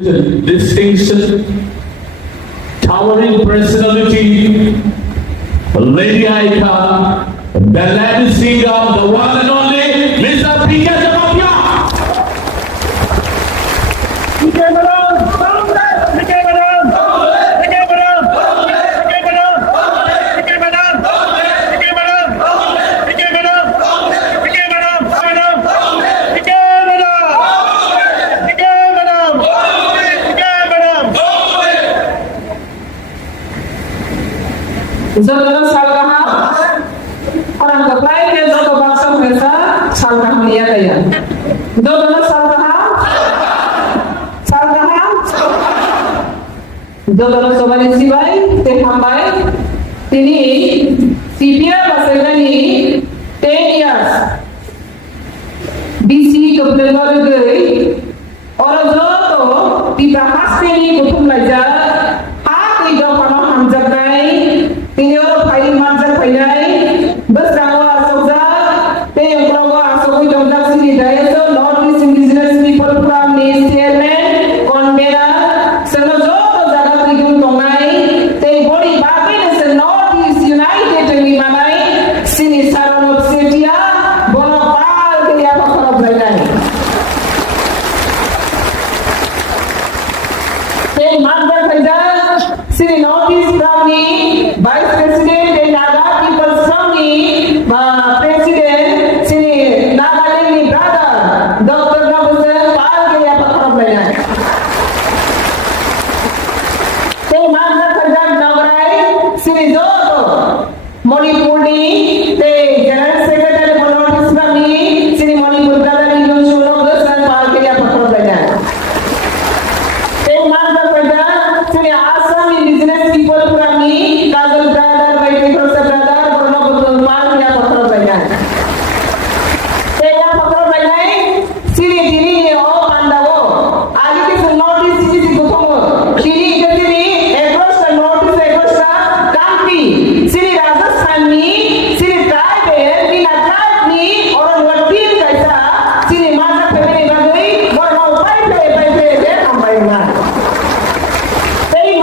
distinction, towering personality, Lady Aika, the land singer, the one and only Mr. P.K. Jamapia. Saudara Salgaham, orang kepai dia satu bangsa mereka Salgaham ya kaya. Saudara Salgaham, saudara Sobani Sibai, Tehambai, ini CPR Basegani 10 years. BC kebetulan gay, orang jodoh dibahas ini kutum belajar, hati jauh panah hamzat Ini orang paling manjat paling bersama asal te yang pelaku asal itu jomdak sini daya so North Indigenous people from the chairman Convera senajo to jaga prigun tongai te body babi se North East United ni manai sini saranop setia bono pal ke ya pakara berani te manjat paling sini North East from the Vice President and Naga people from the President, Sini Nagaland brother, Dr. Nabusan Pal ke apa problem? Te mana kerja Nagarai, Sini Joto, Manipur ni, te General Secretary Monotis kami, Sini Manipur brother ni Joshua Nabusan Pal ke apa problem? Te mana kerja, Sini Assam indigenous people kami. Kagul brother, Vaidhi Prasa brother, Borno Buddha Mal ya pakar banyak. Saya pakar banyak. Sini sini oh pandawo. Agi ke notice sini sini kutongo. Sini ke sini across the notice across the country. Sini Rajasthan ni, sini tribe ni na tribe ni orang wadir kaisa. Sini masa family bagai Borno pai dia sampai mana. Saya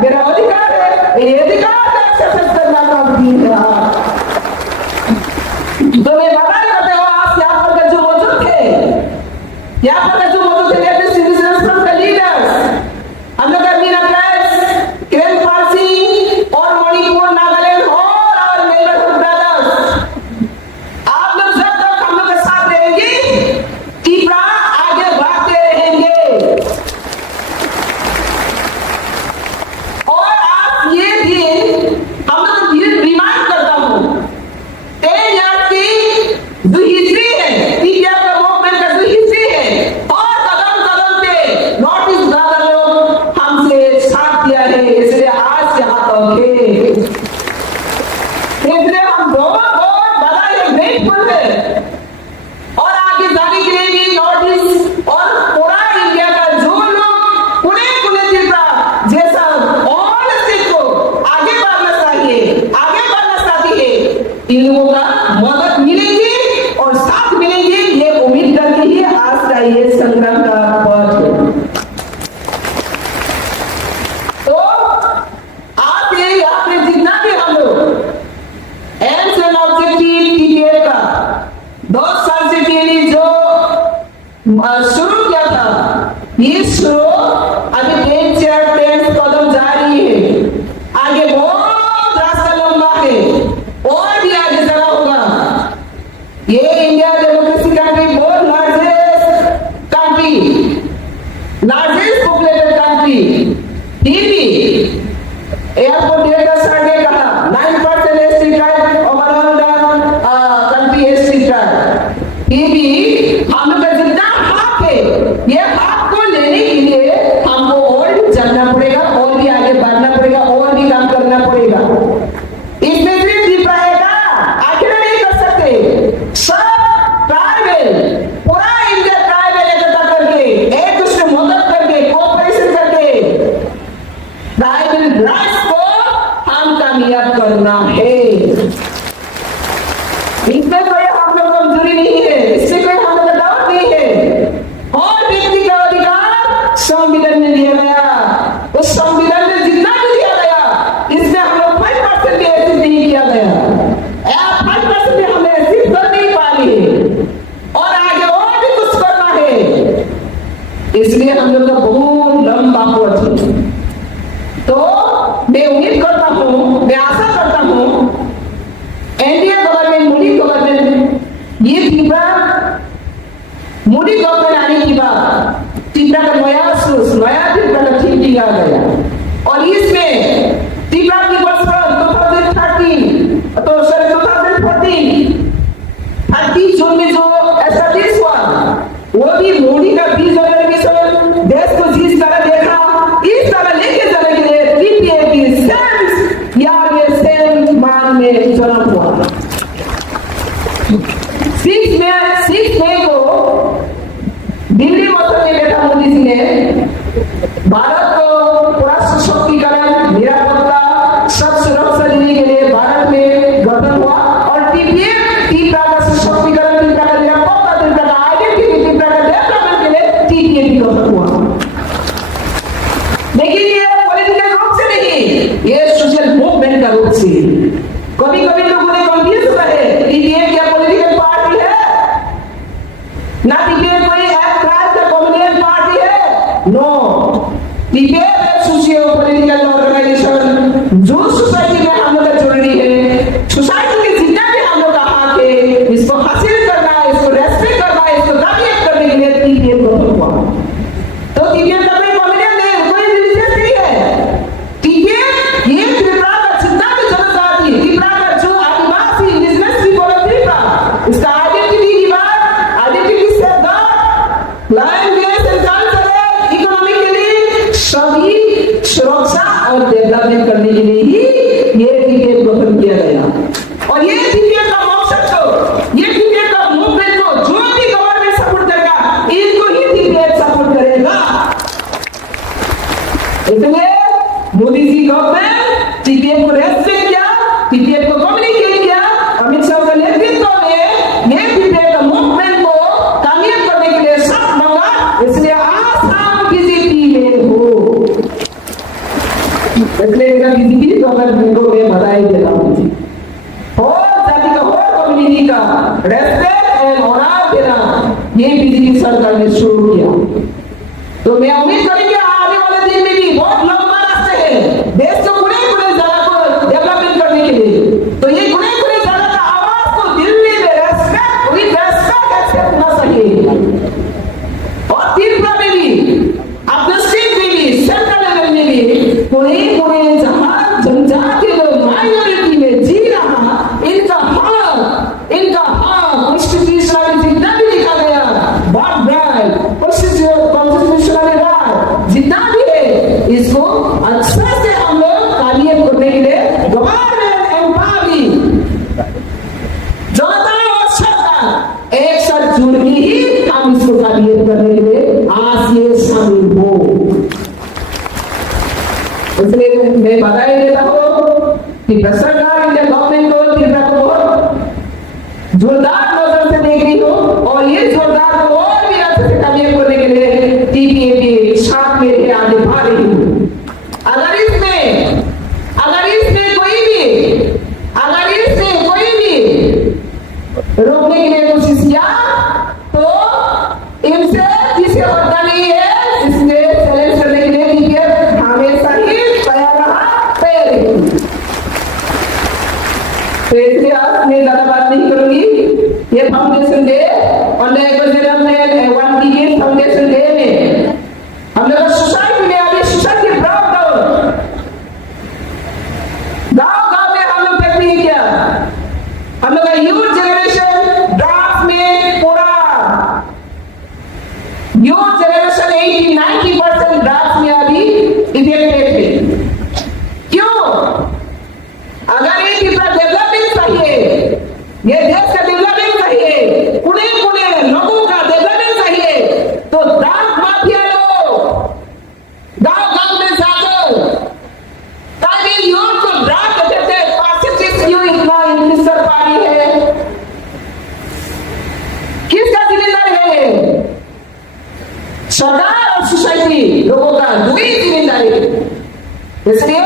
मेरा इसलिए हम दोनों बहुत बड़ा ये grateful है। और आगे जाने के लिए भी नॉर्थ ईस्ट और पूरा इंडिया का जो लोग पुणे त्रिपुरा जैसा और स्टेट को आगे बढ़ना चाहती है, इन लोगों का मदद मिलेगी और साथ मिलेंगे, ये उम्मीद करके ही आज का ये संग्राम का पथ है। तो आप ये याद में जितना भी हम लोग एम्स एंड ऑब्जेक्टिव टीटीए का 2 साल से पहले जो शुरू किया था, ये शुरू अभी 3-4 कदम जारी है, आगे बहुत रास्ता लंबा है और भी आगे चला होगा। ये इंडिया डेमोक्रेसी कंट्री बहुत लार्जेस्ट पॉपुलेटेड कंट्री, फिर भी एयरपोर्ट डेटा सर्वे कहा 9% ST tribe overall country ST tribe, फिर भी हम लोग का जितना हक है, ये हक को लेने के लिए हमको और भी चलना पड़ेगा, और भी आगे बढ़ना पड़ेगा, और भी काम करना पड़ेगा। इसमें सिर्फ त्रिपुरा आखिर नहीं कर सकते, सब ट्राइबल पूरा इंडिया ट्राइबल एकता करके एक दूसरे मदद करके कोऑपरेशन करके ट्राइबल राइट्स को हम कामयाब करना है। इसमें कोई हम लोग कमजोरी नहीं है, इससे कोई हम लोग डाउट नहीं है। और व्यक्ति का अधिकार संविधान में दिया गया, उस संविधान में जितना भी दिया गया, इसमें हम लोग 5% भी ऐसे नहीं किया गया, 5% भी हमें ऐसी कर नहीं पाई और आगे और भी कुछ करना है, इसलिए हम लोग का बहुत लंबा पथ है। तो मैं उम्मीद करता हूँ, मैं आशा करता हूँ एनडीए गवर्नमेंट, मोदी गवर्नमेंट, ये मोदी गवर्नमेंट आने के बाद त्रिपुरा का नया त्रिपुरा का थिंकिंग आ गया और इसमें त्रिपुरा की वर्ष 2013 तो 2014 जून में जो एस्टैब्लिश हुआ, वो भी मोदी का 20 जनवरी मिशन देश को जिस तरह देखा, इस तरह लेके जाने के लिए टीटीए की सेम यार में सेम मान में जन्म हुआ। 6 मई को दिल्ली मौसम में बैठा मोदी जी ने भारत को पूरा सशक्तिकरण, निरापत्ता, सब सुरक्षा देने के लिए भारत में गठन हुआ और त्रिपुरा का सशक्तिकरण, त्रिपुरा का निरापत्ता, त्रिपुरा का आइडेंटिटी, त्रिपुरा का डेवलपमेंट के लिए टीटीए की गठन हुआ। लेकिन ये पॉलिटिकल रूप से नहीं, ये सोशल मूवमेंट का रूप से। कभी कभी लोगों ने कंफ्यूज हुआ है, टीटीए क्या पॉलिटिकल पार्टी है? ना टीटीए कोई एक क्राइम का कम्युनिस्ट पार्टी है? नो, टीटीए एक सोशियो पॉलिटिकल ऑर्गेनाइजेशन जो सोसाइटी में हम लोग का जरूरी है, सोसाइटी के जितना भी हम लोग का हक है, इसको हासिल करना है, इसको रेस्पेक्ट करना है, इसको दाबियत करने के लिए टीटीए को हुआ। तो टीटीए का कोई कम्युनिस्ट नहीं, कोई रिलीजियस नहीं है। टीटीए ये त्रिपुरा का जितना भी जनजाति, त्रिपुरा का जो आदिवासी इंडिजिनस पीपल ऑफ त्रिपुरा, इसका आइडेंटिटी की बात, आइडेंटिटी से लैंग्वेज एंड कल्चर, इकोनॉमिकली सभी सुरक्षा और डेवलपमेंट करने के लिए ही ये टीटीए गठन किया गया। और ये टीटीए का मकसद को, ये टीटीए का मूवमेंट को जो भी गवर्नमेंट सपोर्ट करेगा, इनको ही टीटीए सपोर्ट करेगा। इसलिए मोदी जी गवर्नमेंट टीटीए को रेस्पेक्ट किया, टीटीए को कम्युनिकेट किया, अमित शाह के नेतृत्व में ये टीटीए का मूवमेंट को कामयाब करने के लिए सब मांगा। इसलिए आज हम बीजेपी में हो, इसलिए बीजेपी गवर्नमेंट को मैं बधाई देता हूँ। और जाति का और कम्युनिटी का रेस्पेक्ट एंड ऑनर देना ये बीजेपी सरकार ने शुरू किया। तो मैं उम्मीद करेंगे आने वाले दिन में भी बहुत लंबा रास्ता है देश को पूरे जगह को डेवलपमेंट करने के लिए। तो ये पूरे जगह का आवाज को दिल्ली में एक्सेप्ट ना सके और त्रिपुरा में भी, अपने स्टेट में भी, सेंट्रल लेवल में भी पूरे जहां जनजाति लोग माइनॉरिटी में जी रहा, इनका हक कॉन्स्टिट्यूशनल जितना भी लिखा गया, कॉन्स्टिट्यूशनल राइट the सरकार इंडिया गवर्नमेंट को त्रिपुरा को बहुत जोरदार नजर से देख रही हो और ये जोरदार को और भी अच्छे से कामयाब करने के लिए टीपीएपी साथ में आगे बढ़ रही हूँ। अगर इसमें कोई भी रोकने के लिए कोशिश किया तो इनसे किसी होता नहीं है, इसलिए चैलेंज करने के लिए टीपीएफ हमेशा ही तैयार रहा, तैयार रही। तो इसलिए आज मैं ज्यादा बात नहीं करूंगी। ये फाउंडेशन डे और वन डिकेड फाउंडेशन डे में हम लोग सोसाइटी में अभी सोसाइटी गाँव गाँव में हम लोग देखते हैं क्या, हम लोग का यूथ जनरेशन ड्रग्स में पूरा यूथ जनरेशन 80-90% ड्रग्स में अभी इफेक्टेड है। क्यों? अगर ये कितना डेवलपमेंट चाहिए, ये देश का डेवलपमेंट चाहिए, पुणे लोगों का डेवलपमेंट चाहिए, तो ड्रग माफिया लोग गांव गांव में जाकर ताकि यूथ को ड्रग देते परसेंटेज क्यों इतना इंक्रीज कर पा रही है? किसका जिम्मेदारी है? सरकार और सोसाइटी लोगों का दो ही जिम्मेदारी है। इसलिए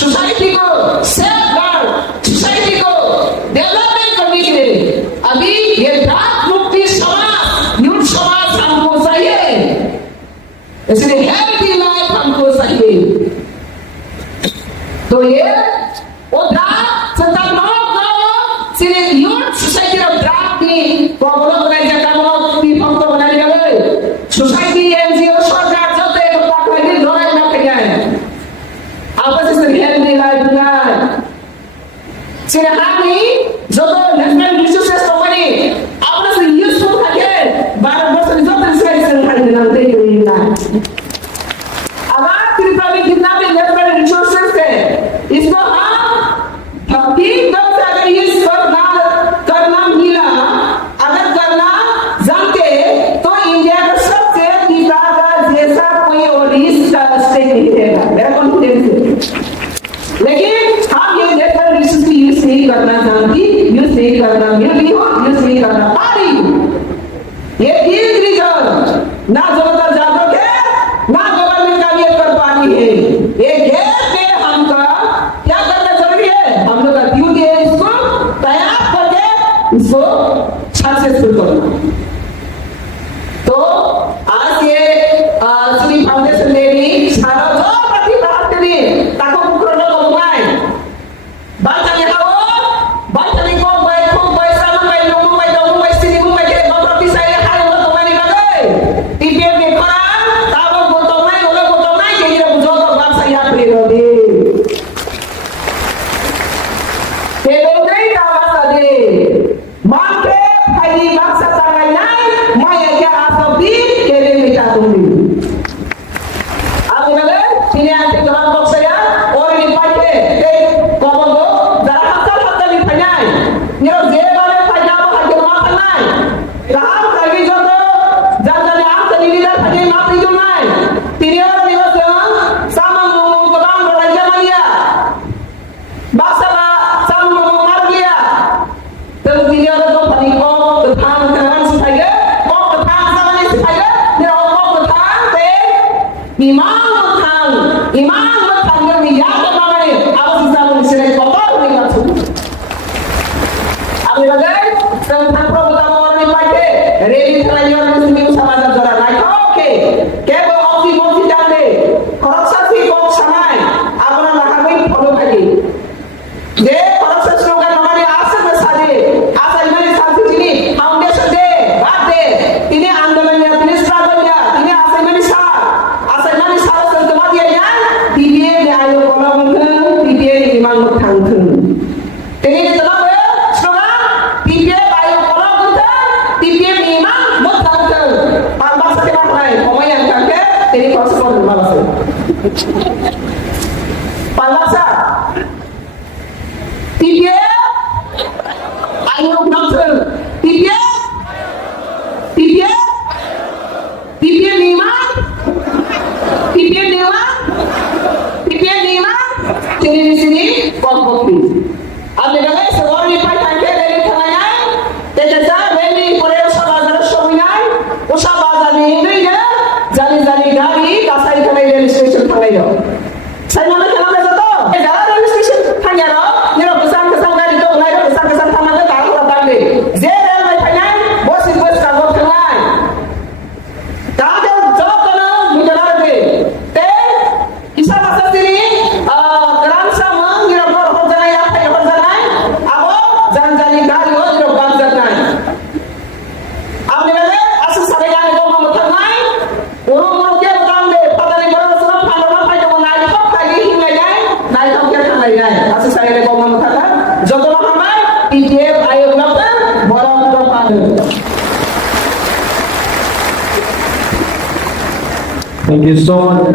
सोसाइटी को सेफ गार्ड, सोसाइटी को डेवलपमेंट करने के लिए अभी ये ड्रग मुक्ति समाज, यूथ समाज हमको चाहिए। इसलिए हेल्थी लाइफ हमको चाहिए। तो ये वो ड्रग संतान सिर्फ यूथ सोसाइटी और ड्रग की प्रॉब्लम बनाने का काम की फंक्शन बनाने के लिए सोसाइटी एनजीओ सरकार जते को पाखले लड़ाई ना करिए। आपस में हेल्थी लाइफ ना सिर्फ हामी जो तो नेशनल रिसोर्सेस कंपनी आपने से यूजफुल है 12 वर्ष में जो रिसोर्सेस खाली बनाते हैं ना। अगर त्रिपुरा में जितना भी नेशनल रिसोर्सेस है इसको हम ठीक ढंग से अगर यूज करना मिला, अगर करना जानते तो इंडिया का सबसे तीसरा का जैसा कोई और इसका स्टेट नहीं रहेगा, मेरा कॉन्फिडेंस है। लेकिन हम ये नेशनल रिसोर्स की यूज नहीं करना जानती, यूज नहीं करना मिल रही हो, यूज नहीं करना पा रही हो। ये तीन रीजन ना जोरदार जादव के ना गवर्नमेंट का ये कर पा रही है। ये गैप में हमका क्या करना जरूरी है? हम लोग का ड्यूटी है इसको तैयार करके इसको सक्सेसफुल करना। तो आज ये श्री फाउंडेशन लेडी सारा जो प्रतिभा तेरी ताको पुकरनो को मुआय बात ने हाओ बात ने को बाय सामा बाय लोगो बाय दोगो बाय सिनी बाय के बप्रति साइले हाय वो तो माने गए टीपीएफ के खरा ताबो को तो माने ओले को तो माने के ये बुझो तो बात सही आप रे दे ते लोगई का बात दे मां के फाइली बात सता नहीं मैं क्या आप सब भी के ले मिटा दूंगी। आप बोले सीने आते जवाब बॉक्स या और नहीं पाते एक कॉमन को जरा हफ्ता नहीं फनाई ये जे वाले फनाओ हके माफ नहीं राम करगी जो तो जान आप तनी लीडर फने माफ नहीं नहीं तीन और दिवस सामान को काम लड़ाई मारिया बासला सामान को मार दिया तो तीन और तो फनी को तो थाम करन सिखाएगा को थाम सामान सिखाएगा ये को थाम पे इमाम में याद करवाने आवश्यक सालों से पता नहीं कर अभी बगैर संस्थान को बताओ और नहीं पाते रेडी कराई और मुस्लिम समाज जरा लाइक ओके के वो ऑफी मोसी जाने करप्शन से को समय अपना लगा में फॉलो करी जे करप्शन लोग का हमारे आशा में साजे आशा इमानी साथी जिनी फाउंडेशन दे बात दे इन्हें आंदोलन में अपने स्ट्रगल या इन्हें आशा इमानी साथ संतवाद या टीपीए ने आयो कोलम टीपीए ने मांग थांग तेरे ने तला स्लोगन टीपीए आयो कोलम टीपीए ने मांग थांग पांच से बात है ओमा yang काके तेरे पास कौन माला से पालासा टीपीए आयो नक्सल टीपीए टीपीए नीमा तेरे sini pokok Thank you so much.